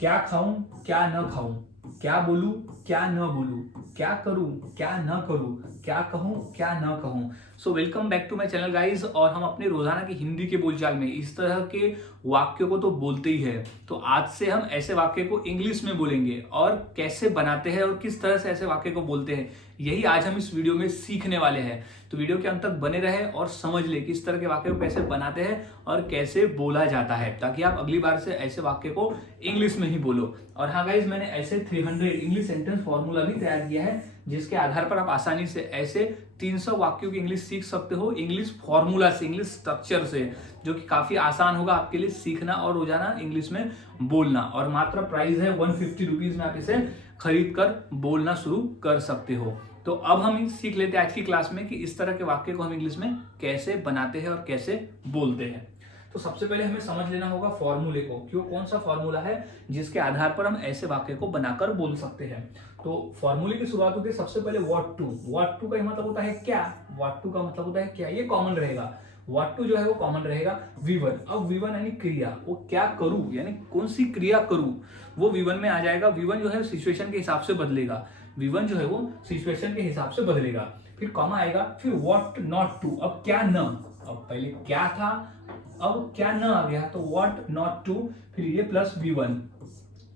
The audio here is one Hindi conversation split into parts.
क्या खाऊं क्या न खाऊं, क्या बोलूं क्या न बोलूं, क्या करूं क्या न करूं, क्या कहूं क्या न कहूं। So welcome back to my channel guys. और हम अपने रोजाना की हिंदी के बोलचाल में इस तरह के वाक्यों को तो बोलते ही है, तो आज से हम ऐसे वाक्य को इंग्लिश में बोलेंगे और कैसे बनाते हैं और किस तरह से ऐसे वाक्य को बोलते हैं, यही आज हम इस वीडियो में सीखने वाले हैं। तो वीडियो के अंत तक बने रहे और समझ ले किस तरह के वाक्य को कैसे बनाते हैं और कैसे बोला जाता है, ताकि आप अगली बार से ऐसे वाक्य को इंग्लिश में ही बोलो। और हाँ गाइज, मैंने ऐसे 300 इंग्लिश सेंटेंस फॉर्मूला भी तैयार किया है, जिसके आधार पर आप आसानी से ऐसे 300 वाक्यों की इंग्लिश सीख सकते हो, इंग्लिश फॉर्मूला से, इंग्लिश स्ट्रक्चर से, जो कि काफी आसान होगा आपके लिए सीखना और रोजाना इंग्लिश में बोलना। और मात्र प्राइस है 150 रुपीज में आप इसे खरीद कर बोलना शुरू कर सकते हो। तो अब हम सीख लेते हैं आज की क्लास में कि इस तरह के वाक्य को हम इंग्लिश में कैसे बनाते हैं और कैसे बोलते हैं। तो सबसे पहले हमें समझ लेना होगा फॉर्मूले को, क्यों, कौन सा फॉर्मूला है जिसके आधार पर हम ऐसे वाक्य को बनाकर बोल सकते हैं। तो फॉर्मूले की शुरुआत होती है सबसे पहले व्हाट टू। व्हाट टू का मतलब होता है क्या, व्हाट टू का मतलब होता है क्या, ये कॉमन रहेगा। व्हाट टू जो है वो कॉमन रहेगा। V1, अब V1 यानी क्रिया, वो क्या करूं यानी कौन सी क्रिया करूं, वो V1 में आ जाएगा। V1 जो है सिचुएशन के हिसाब से बदलेगा, V1 जो है वो सिचुएशन के हिसाब से बदलेगा। फिर कॉमा आएगा, फिर व्हाट नॉट टू, अब क्या न, अब पहले क्या था अब क्या न आ गया, तो व्हाट नॉट टू, फिर ये प्लस V1,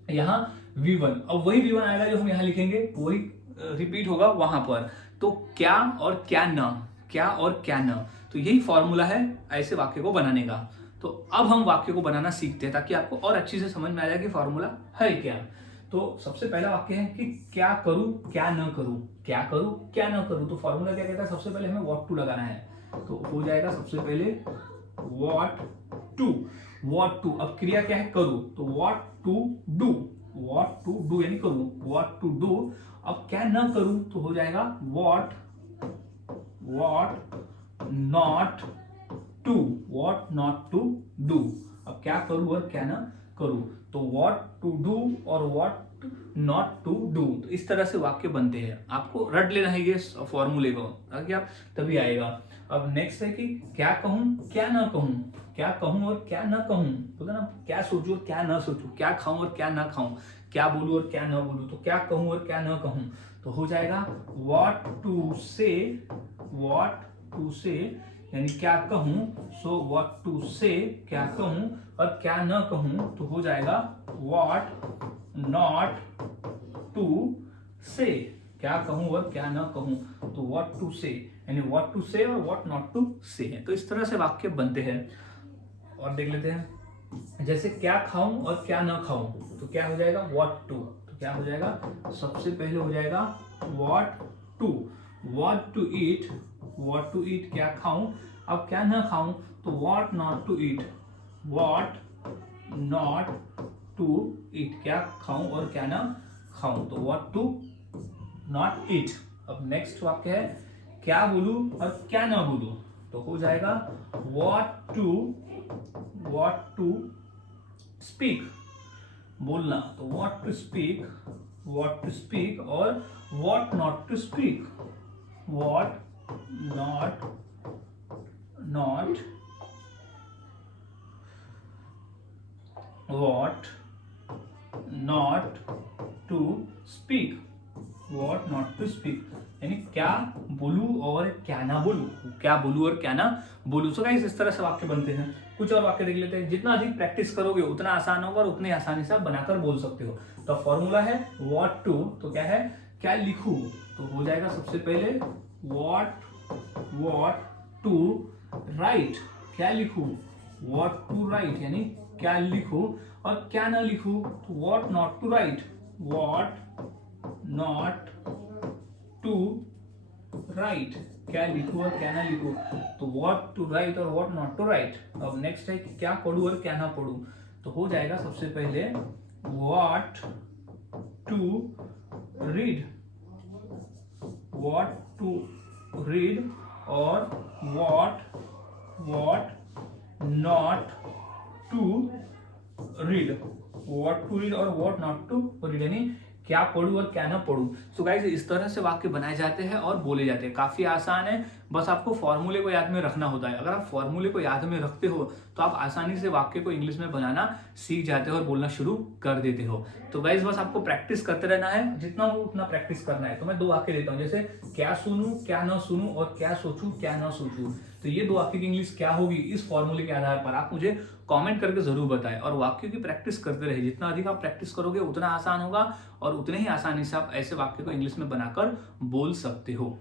यहाँ V1, अब वही V1 आएगा जो हम यहाँ लिखेंगे, वही रिपीट होगा वहां पर। तो क्या और क्या न, क्या और क्या न, तो यही फॉर्मूला है ऐसे वाक्य को बनाने का। तो अब हम वाक्य को बनाना सीखते हैं, ताकि आपको और अच्छी से समझ में आ जाए कि फॉर्मूला है क्या। तो सबसे पहला वाक्य है कि क्या करूं क्या न करूं, क्या करूं क्या न करूं। तो फॉर्मूला क्या कहता है, सबसे पहले हमें व्हाट टू लगाना है, तो हो जाएगा सबसे पहले व्हाट टू। व्हाट टू, अब क्रिया क्या है, करूं, तो what to do, what to do यानी करूं, व्हाट टू डू। अब क्या न करूं, तो हो जाएगा what not to, what not to do. अब क्या करूं और क्या ना करूं, तो व्हाट टू डू और व्हाट नॉट टू डू। तो इस तरह से वाक्य बनते हैं, आपको रट लेना है ये फॉर्मूले को, ताकि आप तभी आएगा। अब नेक्स्ट है कि क्या कहूं क्या ना कहूं, क्या कहूं और क्या ना कहूं, बोला ना, क्या सोचूं और क्या ना सोचूं, क्या खाऊं और क्या ना खाऊं, क्या बोलूं और क्या ना बोलूं। तो क्या कहूं और क्या ना कहूं, तो हो जाएगा व्हाट टू से, व्हाट टू से यानी क्या कहूं, सो व्हाट टू से क्या कहूं, और क्या न कहूं, तो हो जाएगा व्हाट नॉट टू से, क्या कहूं और क्या न कहूं, तो व्हाट टू से यानी व्हाट टू से और व्हाट नॉट टू से है। तो इस तरह से वाक्य बनते हैं। और देख लेते हैं, जैसे क्या खाऊं और क्या न खाऊं, तो क्या हो जाएगा व्हाट टू, तो क्या हो जाएगा, सबसे पहले हो जाएगा what to, what to eat, what to eat क्या खाऊं। अब क्या न खाऊं, तो what not to eat, what not to eat क्या खाऊं और क्या ना खाऊं, तो व्हाट टू नॉट ईट। अब नेक्स्ट वाक्य है क्या बोलूं और क्या ना बोलूं, तो हो जाएगा व्हाट टू स्पीक, बोलना, तो व्हाट टू स्पीक और what not to speak, what not what not to speak, what not to speak यानी क्या बोलूं और क्या ना बोलूं, क्या बोलूं और क्या ना बोलूं। सो गाइस, इस तरह से वाक्य बनते हैं। कुछ और वाक्य देख लेते हैं, जितना अधिक प्रैक्टिस करोगे उतना आसान होगा और उतनी आसानी से आप बनाकर बोल सकते हो। तो फॉर्मूला है what to, तो क्या है, क्या लिखूं, तो हो जाएगा सबसे पहले what to write, क्या लिखूं, what to write यानी क्या लिखूं, और क्या ना लिखूं, तो what not to write, what not to write क्या लिखूं और क्या ना लिखूं, तो what to write और what not to write। अब नेक्स्ट है कि क्या पढ़ूं और क्या ना पढ़ूं, तो हो जाएगा सबसे पहले what to read, what to read और what not to read, what to read और व्हाट नॉट टू रीड यानी क्या पढ़ूं और क्या ना पढ़ूं। सो गाइस इस तरह से वाक्य बनाए जाते हैं और बोले जाते हैं, काफी आसान है, बस आपको फॉर्मूले को याद में रखना होता है। अगर आप फॉर्मूले को याद में रखते हो तो आप आसानी से वाक्य को इंग्लिश में बनाना सीख जाते हो और बोलना शुरू कर देते हो। तो गाइस बस आपको प्रैक्टिस करते रहना है, जितना हो उतना प्रैक्टिस करना है। तो मैं 2 वाक्य देता हूँ, जैसे क्या सुनूं क्या ना सुनूं और क्या सोचूं क्या ना सोचूं। तो ये 2 वाक्य की इंग्लिश क्या होगी इस फॉर्मूले के आधार पर आप मुझे कमेंट करके जरूर बताएं। और वाक्यों की प्रैक्टिस करते रहे, जितना अधिक आप प्रैक्टिस करोगे उतना आसान होगा और उतने ही आसानी से आप ऐसे वाक्य को इंग्लिश में बनाकर बोल सकते हो।